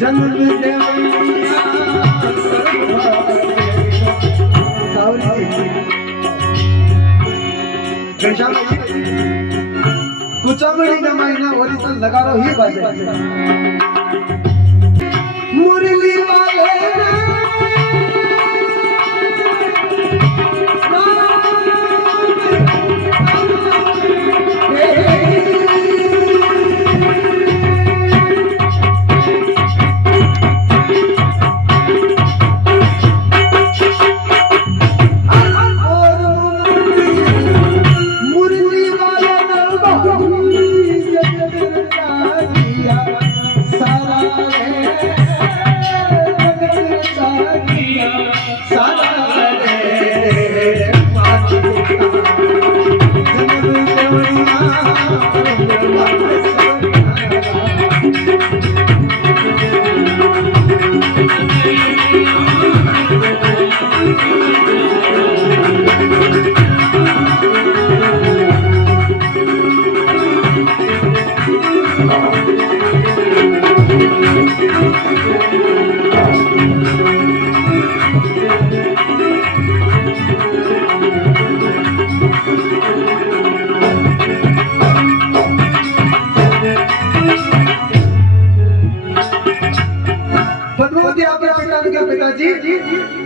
जन्म देवनिया कुचमड़ी का महीना ओरिजिनल लगा लो ही बाजे मुरली वाले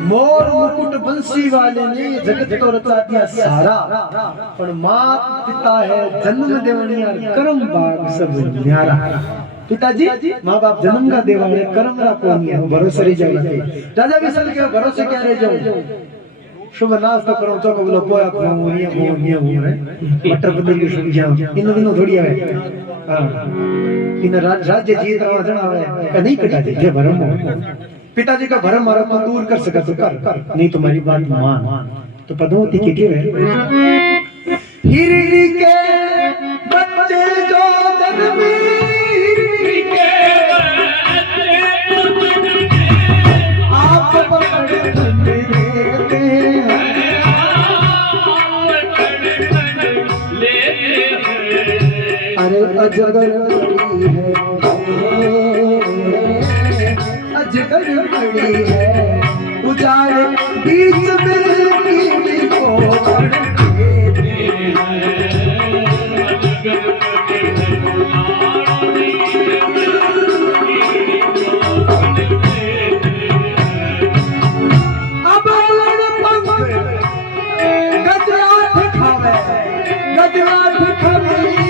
मोर मुकुट बंसी वाले ने जगत को रचा दिया सारा पर मात पिता है जन्म देवनिया कर्म बाग सब न्यारा पिताजी माँ बाप जन्म का देवा है कर्म राखो नहीं है भरोसे रह जाओ राजा विशाल के भरोसे क्या रह जाओ शुभ नाश्ता करो चौक बोलो पोया खाओ ये है मटर पनीर की सब्जियां इन दिनों थोड़ी है हां इन राज्य जीत रहा जणा है नहीं कटा दे भरम पिताजी का भरम मारो तो दूर कर सका तो कर नहीं तुम्हारी बात मान तो पद्मावती के क्या है हिरणी के बच्चे जो जन्मे के आप पकड़ लेते हैं अरे अजगर अजगर बड़ी है उजाड़े बीच में कीड़ी को अब गजराट खावे गजराट खावे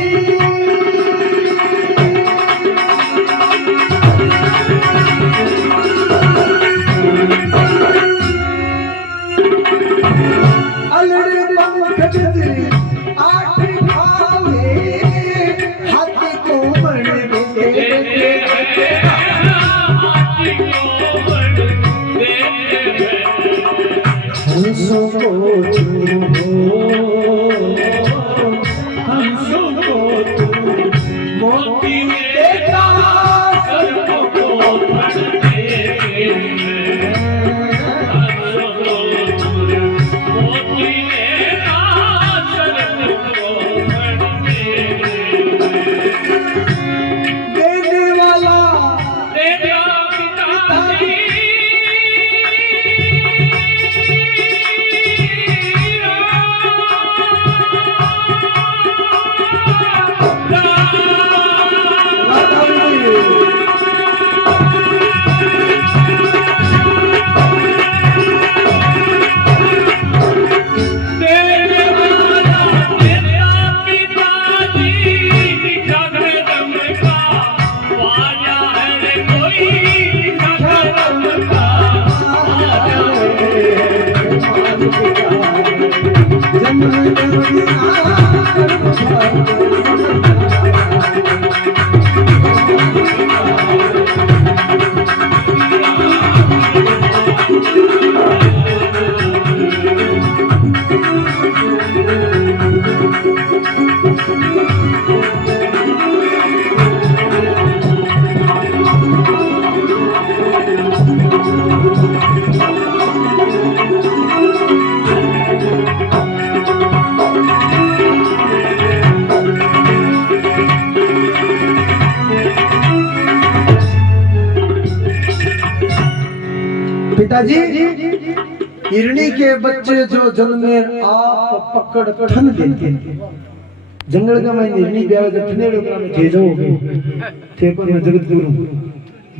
पिताजी हिरणी के बच्चे जो जन्मे आप पकड़ ठन देते जंगल का मैं हिरणी ब्याह ठने लोग में थे जाओगे थे को मैं जगत गुरु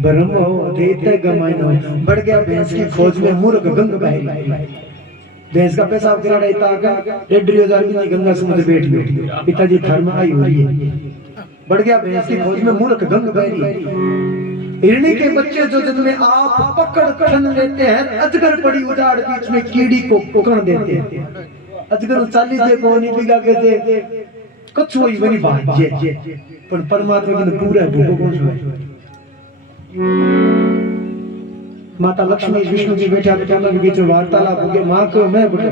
ब्रह्म हो थे इतने गमाइन हो बढ़ गया भैंस की खोज में मूर्ख गंग बहे भैंस का पेशाब करा रहता का 1,500 की गंगा समुद्र बैठ गई पिताजी धर्म आई हो रही है बढ़ गया भैंस की खोज में मूर्ख गंग बह रही हिरणी के बच्चे जो जन्मे आप पकड़ ठन लेते हैं अजगर पड़ी उजाड़ बीच में कीड़ी को पकड़ देते हैं अजगर चाली जे को नहीं बिगा के दे कुछ होई बनी बात जे पर परमात्मा की पूरा भूखो कौन सो माता लक्ष्मी विष्णु जी बैठा बैठा के बीच वार्तालाप हो गया मां को मैं बड़ी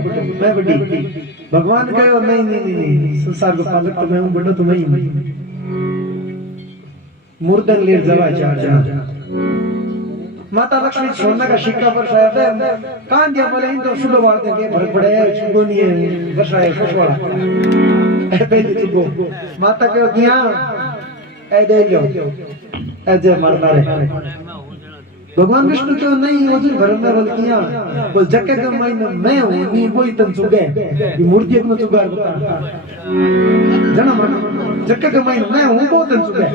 भगवान कहो नहीं संसार को पालक तो मैं हूं बड़ा तो मैं ही मुर्दन ले जवा चार माता लक्ष्मी सोना का सिक्का पर साया है कान दिया बोले इन तो सुलो वार देंगे भर पड़े है चुगो नहीं है बरसाए फसवाड़ा ए पहले चुगो माता कहो दिया ए दे लो ऐसे मरना रे भगवान विष्णु क्यों नहीं मुझे भरम में बोल किया बोल जके का मैं हूं नहीं कोई तन चुगे ये मूर्ति को चुगार बता जना मन जके का मैं हूं को तन चुगे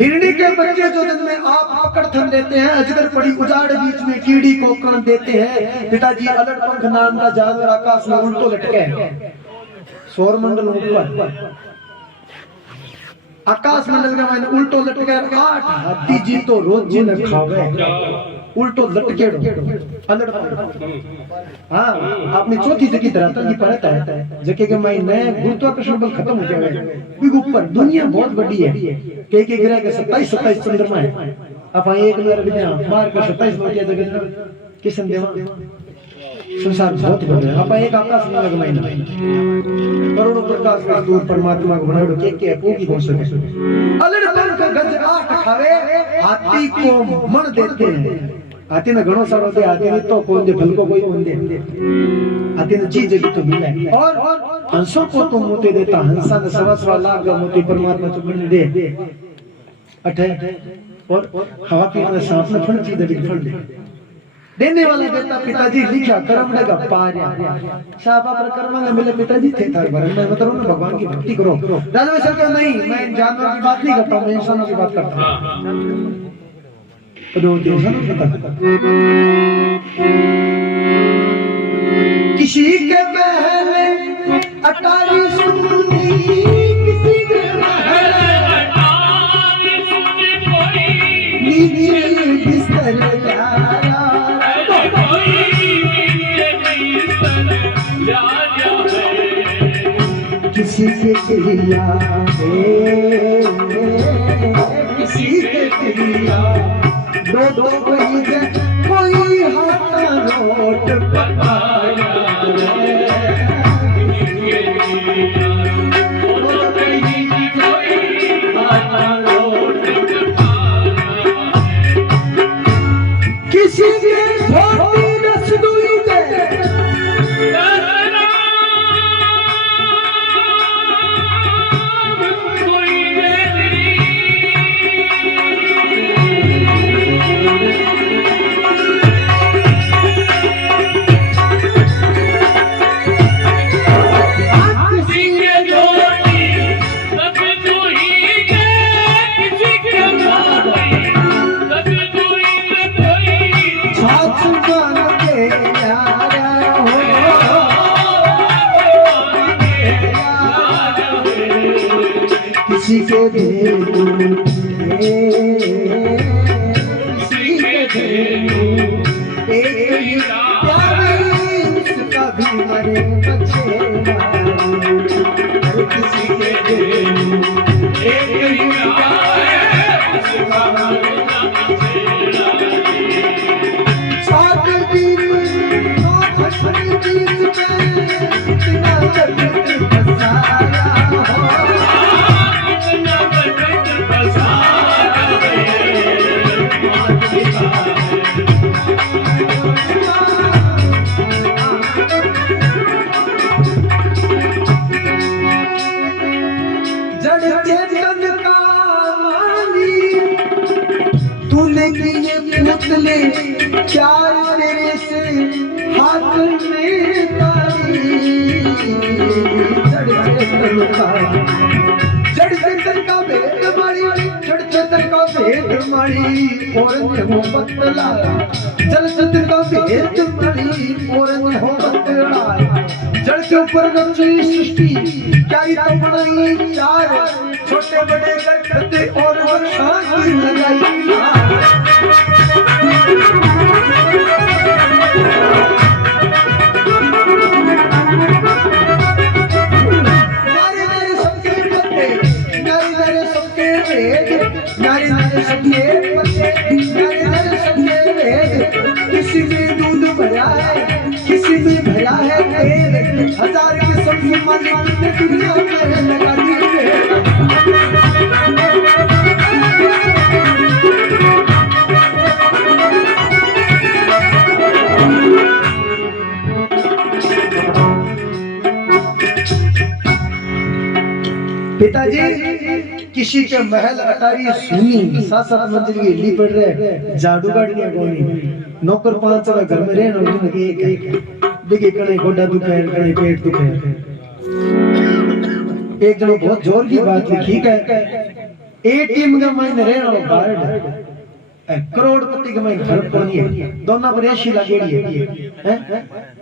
हिरणी के बच्चे जो दिन में आप पकड़ थन लेते हैं अजगर पड़ी उजाड़ बीच में कीड़ी को कण देते हैं पिताजी अलग पंख नाम का जानवर आकाश में उल्टो लटके सौर मंडल ऊपर आकाश मंडल का मैंने उल्टो लटके 8 हाथी जी तो रोज जी न खावे उल्टो लटके अलग हाँ आपने चौथी जगह धरातल की परत है जगह के मैंने गुरुत्वाकर्षण बल खत्म हो गया है बिग ऊपर दुनिया बहुत बड़ी है कई ग्रह के 27 चंद्रमा है अब एक नर विद्या मार कर 27 लोटिया जगह किसन देवा संसार बहुत बड़ा है आप एक आकाश में महीना करोड़ों प्रकाश का दूर परमात्मा को बनाओ के पूगी हो सके अलड़ पंख गज 8 खावे हाथी को मन देते हैं हाथी ने घणो सारो दे हाथी ने तो कौन दे भल को कोई कौन दे हाथी ने चीज की तो मिला है और हंसों को तो मोती देता हंसा ने 1.25 लाख का मोती परमात्मा तो बन दे अठे और हवा पीने सांप ने फण चीज दे फण दे देने वाला देता पिताजी लिखा कर्म लगा पाया शाबा पर कर्म में मिले पिताजी थे थार भरन में मतलब ना भगवान की भक्ति करो दादा वैसा क्यों नहीं मैं जानवरों की बात नहीं करता हूं मैं इंसानों की बात करता हूं तो इंसानों की बात किसी के महल अटारी सुनी किसी के महल अटारी सुनी कोई नीचे बिस्तर यारा किसी के क्रिया किसी के क्रिया दो कोई हाथ रोट पकाया किसी के धोती रसदुई दे किसी के देलू किसी के देलू एक इसका भी मरे बच्चे किसी के देलू एक इसका मरे सात दिन इतना जगत बसाया तूने किए पुतले चार तेरे से हाथ में ताली जड़ चेतन का भेद मारी जड़ चेतन का भेद मारी और ने हो बतलाया जल चेतन का भेद मारी और ने हो बतलाया जड़ के ऊपर रची सृष्टि क्या ही तो बनाई चार छोटे बड़े करते और वर्षा की लगाई किसी में दूध भरा है किसी में भरा है तेल हजार किस्म की मालिक ने दुनिया में लगा दी पिताजी किसी के महल अटारी सुनी 7-7 मंजिल की ली पड़ रहे जादू गाड़ियां कोनी नौकर 5 वाला घर में रहना उनके एक बिगे कड़े गोडा दुखे कड़े पेट दुखे एक जनो बहुत जोर की बात लिखी है एटीएम का मायने रहना गार्ड करोड़पति का मायने घर कोनी है दोनों पर ऐसी लगेड़ी है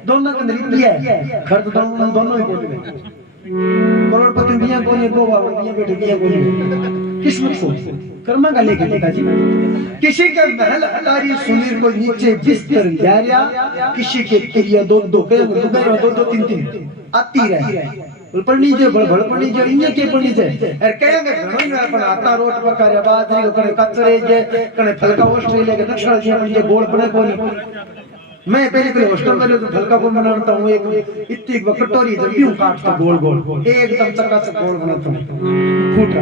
दोनों का नृत्य है घर तो दोनों ही कोट में करोड़पति बिया कोनी को बाबू बिया बैठे बिया कोनी किस्मत को कर्मा का लेके पिताजी किसी के महल अटारी सुनीर को नीचे बिस्तर जारिया किसी के तिरिया दो के दो तीन आती रहे पढ़नी जे बड़ पढ़नी जे इने के पढ़नी जे अरे कहेंगे घणो ही अपन आता रोट पकारे बाजरी को करे कचरे जे कने फलका ऑस्ट्रेलिया के दक्षिण जे अपन जे गोल बने कोनी मैं पहले कोई हॉस्टल में तो फलका को बनाता हूँ एक इतनी कटोरी जब यूं काटता गोल गोल एकदम चकाचक गोल बनाता हूँ फूटा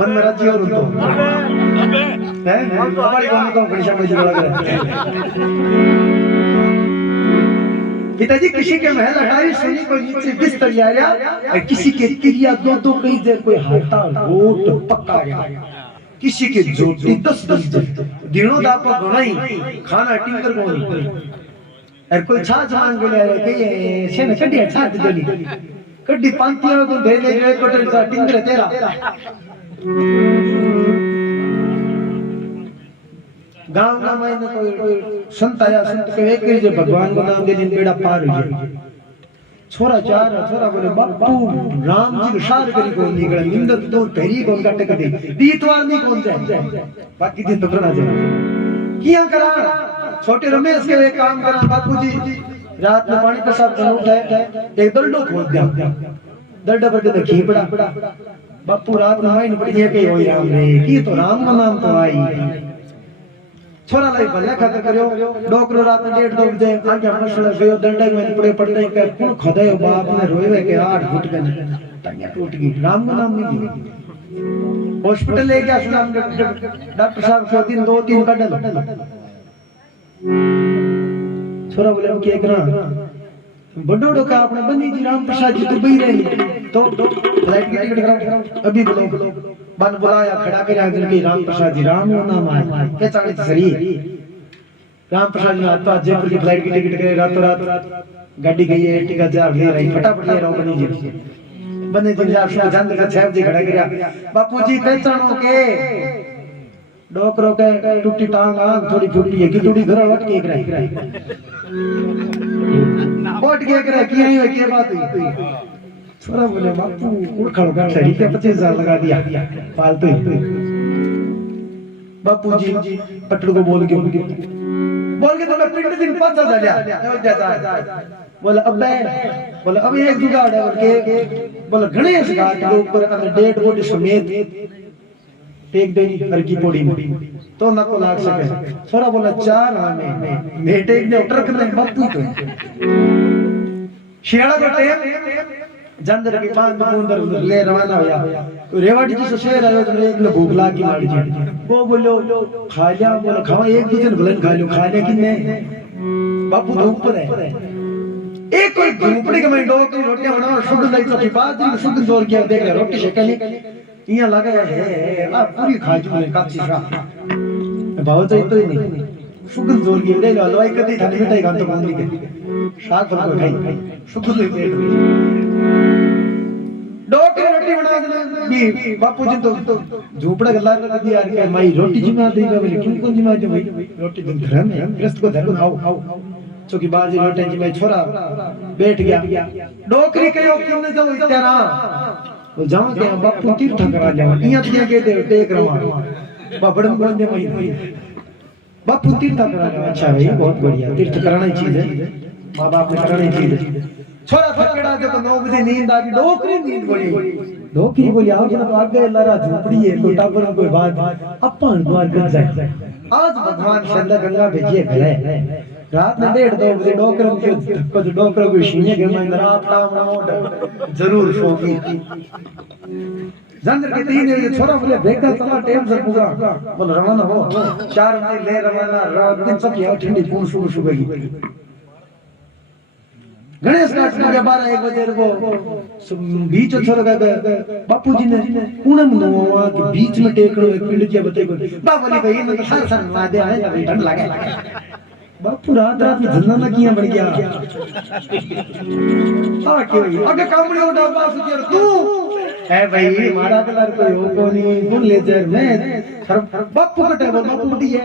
मन में राज्य और तो है हमारी गांव का गणेश में जुड़ा लग पिताजी किसी के महल अटारी सुनी कोई नीचे बिस्तर जाया और किसी के तिरिया दो कहीं देर कोई हाथा रोट पक्का गया किसी के जोटी 10 दिनों दा को गणाई खाना टिंकर कोनी और कोई छाछ मांग ले रे के ये से न कड्डी छाछ जली कड्डी पांतिया को दे ले रे कोटल सा टिंकर तेरा गांव का में कोई संत आया संत के एक जे भगवान को नाम दे दिन बेड़ा पार हो जाए छोरा बोले बापू राम जी विशाल करी कौन निकले निंदत तो तेरी कौन काटे कदे दीतवार नहीं कौन जाए बाकी दिन तो करना जाए किया करा छोटे रमेश के एक काम करा बापूजी रात में पानी पेशाब कर उठा एक दलडो खोल दिया दलडा पर के घी पड़ा बापू रात में माइन पड़ी है के हो राम रे की तो राम का नाम तो आई छोरा लाई भले खातर करियो डॉक्टर रात में 1:30 बजे आगे मसला गयो दंडे में पड़े पड़ते के कौन खदायो बाप ने रोए के 8 फुट के टांगे टूट गई राम का नाम नहीं हॉस्पिटल ले गया सुनाम डॉक्टर साहब के दिन 2-3 कटल छोरा बोले हम के करा बड़ोड़ो का अपने बनी जी राम प्रसाद जी दुबई रहे तो फ्लाइट की टिकट कराओ अभी बोलो बन बुलाया खड़ा कर आगे के राम प्रसाद जी राम का नाम आया के चाली सरी राम प्रसाद जी आता जयपुर की फ्लाइट की टिकट करे रातों रात गाड़ी गई है टिकट जा रही फटाफट ले रहा बनी जी बने जी आप से जान का साहब जी खड़ा गया बापूजी पहचानो के डॉक्टरों के टूटी टांग आंख थोड़ी फूटी है कि टूटी घर लट के कराई ओट के करे की आई है के बात हुई छोरा बोले बापू उड़खड़ का सही के 25,000 लगा दिया फालतू ही बापू जी पटड़ को बोल के तो मैं पिंड दिन 5,000 लिया बोले अब एक जुगाड़ है बोले बोले गणेश घाट के ऊपर अंदर डेड बॉडी समेत एक देनी हर की पौड़ी में तो ना को लाग सके छोरा बोला 4 हमें बेटे ने ट्रक में बापू तो शियाड़ा का टाइम जंदर के पांच अंदर ले रवाना होया तो रेवाड़ी जी से शेर आयो तो एक ने भूख लागी मारी जी वो बोलो खा जा बोला खावा एक दूसरे भलन खा लो खाने की ने बापू तो ऊपर है एक कोई झोपड़ी के में डोक की रोटियां बनाओ शुद्ध नहीं तो की बात ही शुद्ध जोर किया देख ले रोटी शेकली इया लगा है आ पूरी खा जो काची सा भाव तो ही नहीं शुक्र जोर की ले लो हलवाई कदी थाने मिठाई खान तो कौन के साग फल को खाई शुक्र ले पेट डॉक्टर रोटी बना दे भी बापू जी तो झोपड़ा गल्ला कर दिया यार के माई रोटी जिमा दे बोले क्यों कौन जिमा दे भाई रोटी तो धर्म है गृहस्थ को धर्म आओ चौकी बाजी रोटी जी में छोरा बैठ गया डोकरी कयो क्यों न जाओ इतना वो जाओ के बापू तीर्थ करा जाओ इया तो के दे टेक रवा बाबड़न बोल दे भाई बापू तीर्थ करा जाओ अच्छा भाई बहुत बढ़िया तीर्थ कराना ही चीज है मां बाप ने कराना ही चीज है छोरा फकड़ा जब 9 बजे नींद आ गई डोकरी नींद बोली डोकरी बोली आओ जना तो आगे लरा झोपड़ी है तो टाबर कोई बात अपन द्वार कर जाए आज भगवान चंदा गंगा भेजिए घरे रात में 1:30 बजे डोकरम के को डोकर को शीने के में रात टाम जरूर सोगी जंदर के 3 बजे छोरा बोले बेटा चला टाइम से पूरा बोल रवाना हो 4 बजे ले रवाना रात दिन सब ये ठंडी पूर्ण सुबह सुबह गणेश नाथ के 12-1 बजे वो बीच छोड़ गए बापू जी ने पूनम नोवा के बीच में टेकड़ो एक पिंड के बते को बाबा ने कही मैं हर सन वादे है तभी ठंड लगे बापू रात रात में झल्ला ना किया बन गया आ क्यों आगे कामड़ी उठा बाप से तू है भाई मारा कलर कोई हो को नहीं कौन ले जाए मैं बापू का टेबल बापू उठी है